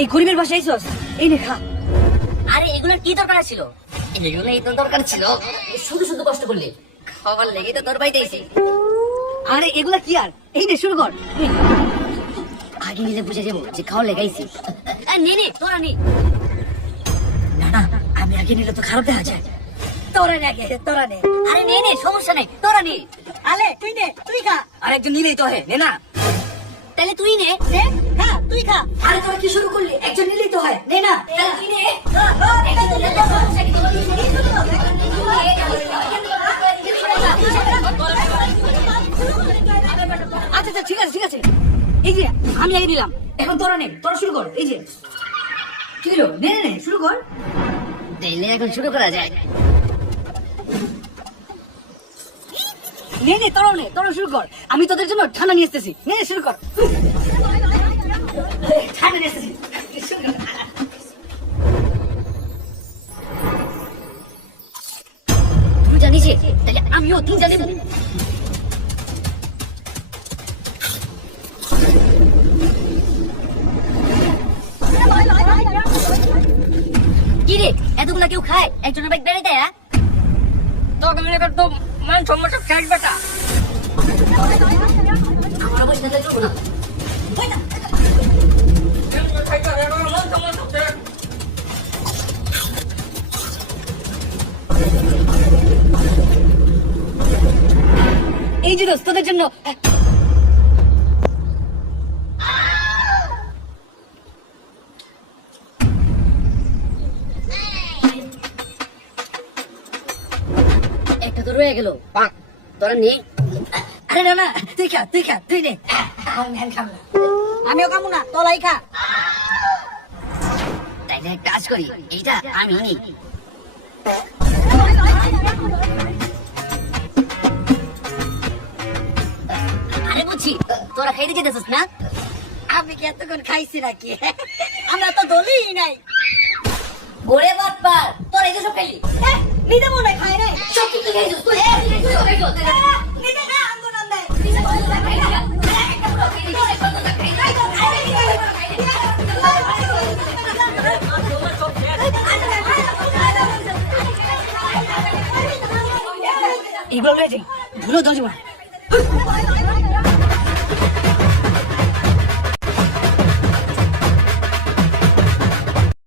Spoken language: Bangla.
এই গরিবের বাসায় আইছস, এই নে খা। আরে এগুলোর কি দরকার ছিল? এগুলো এই তো দরকার ছিল, শুধু শুধু কষ্ট করলে খাবার লেগে তো তোর বাড়িতে এসে। আরে এগুলা কি আর, এই নে শুরু কর। আগে নিলে বুঝে যাবো যে খাওয়া লেগাইছি। নে নে তোরা নে। না না, আমি আগে নিলে তো খারাপ দেখা যায়। তোরা নে আগে, তোরা নে। আরে নে নে, সমস্যা নেই, তোরা নে। আলে তুই নে, তুই খা। আর একজন নিলেই তো হয়, নে না। তাহলে তুই নে। নে, খা, তুই খা। আরে তোরা কি শুরু করলি? একজন নিলেই তো হয়, নে না। তাহলে তুই নে। আচ্ছা আচ্ছা, ঠিক আছে ঠিক আছে। এই যে আমি আগে দিলাম, এখন তোরা নে, তোরা শুরু কর। এই যে কি হলো, নে নে নে, শুরু কর। তাইলে এখন শুরু করা যায়। নে নে, তোরাও নে, তোরা শুরু কর। আমি তোদের জন্য ঠান্ডা নিয়ে আসতেছি। নে নে, শুরু কর। ঠান্ডা নিয়ে আসতেছি, শুরু কর। তুই জানিস, তাহলে আমিও তিন জানিব। কি রে, এতগুলা কেউ খায়? একজনের বাইক বেড়ে দেয়? তখন তো মান সমস্যা শেষ বেটা। আমার অবস্থা তো চলবো না। এই যে দোস্ত, তোদের জন্য। একটা তো রয়ে গেল, তোরা নে। আরে না না, তুই খা, তুই খা, তুই নে। আমি খাবো না, আমিও খাবো না, তোলাই খা। তাইলে এক কাজ করি, এইটা আমি নিই। আরে বুঝছি, তোরা খাইতে যেতেছিস না? আমি কি এতক্ষণ খাইছি নাকি? আমরা তো দলই নাই। ওরে বাটপার, তোরা এই সব খাইলি? নিতে মনে খাই নাই। সব কি খাইছিস তুই? তুইও খাইছিস? নিতে না, আন্দোলন দেয়। এগুলো রয়েছে, ভুলো দশ বার।